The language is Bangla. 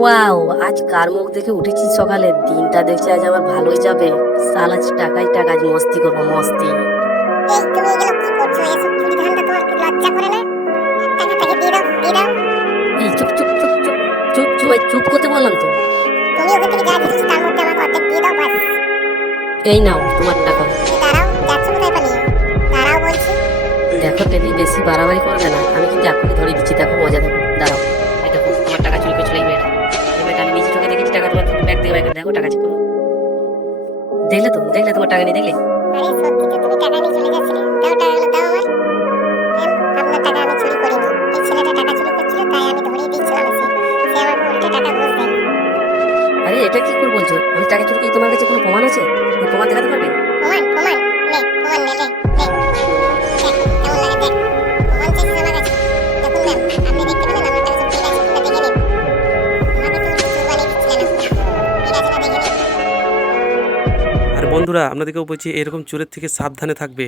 ওয়াও, আজ কার মুখ দেখে উঠেছি সকালে, দিনটা দেখছি আজ আমার ভালোই যাবে। সাল আজ টাকাই টাকা, আজ মস্তি করবো মস্তি। এই তুমি এগুলো কি করছো? এসব চুরি ধান্দা তোমার কি লজ্জা করে না? টাকাটাকে দিয়ে দাও, দিয়ে দাও। এই চুপ চুপ চুপ চুপ চুপ চুপ, এই চুপ করতে বললাম তো। তুমি ওখান থেকে যা দিচ্ছ তার মধ্যে আমাকে অর্ধেক দিয়ে দাও, বাস। এই নাও তোমার টাকা। এই দাঁড়াও, যাচ্ছ কোথায় পালিয়ে? দাঁড়াও বলছি। দেখো টেলি, বেশি বাড়াবাড়ি করবে না, আমি কিন্তু এখনই ধরে দিচ্ছি, দেখো মজা দেখো। দাঁড়াও, এই দেখো তোমার টাকা চুরি করেছিল এই মেয়েটা। এই মেয়েটা আমি নিজে চোখে দেখেছি, টাকা তোমার ব্যাগ থেকে ব্যাগ দেখো টাকা চেক করো। দেখলে তো, দেখলে তোমার টাকা নিয়ে দেখলে। আরে সত্যি তো তুমি টাকা নিয়ে চলে যাচ্ছিলে। দাও টাকাগুলো, দাও আমার। ম্যাম, আপনার টাকা আমি চুরি করিনি। এই ছেলেটা টাকা চুরি করছিল, তাই আমি ধরিয়ে দিচ্ছিলাম এসে। সে আমাকে উল্টে টাকা ঘুষ দেয়। আরে এটা কি করে বলছো? আমি টাকা চুরি করি, তোমার কাছে কোনো প্রমাণ আছে? তুমি প্রমাণ দেখাতে পারবে? প্রমাণ? প্রমাণ? নে, প্রমাণ নে, নে, নে। দেখ, কেমন লাগে দেখ। প্রমাণ চাইছিস আমার কাছে? দেখুন ম্যাম, আপনি দেখতে পেলেন আমার টাকা সব ঠিক আছে কিনা, দেখে নিন। আমাকে তো উল্টে চোর বানিয়ে দিচ্ছিলেন আপনি। ঠিক আছে না, দেখে নিন। আর বন্ধুরা, আপনাদেরকেও বলছি এরকম চোরের থেকে সাবধানে থাকবে।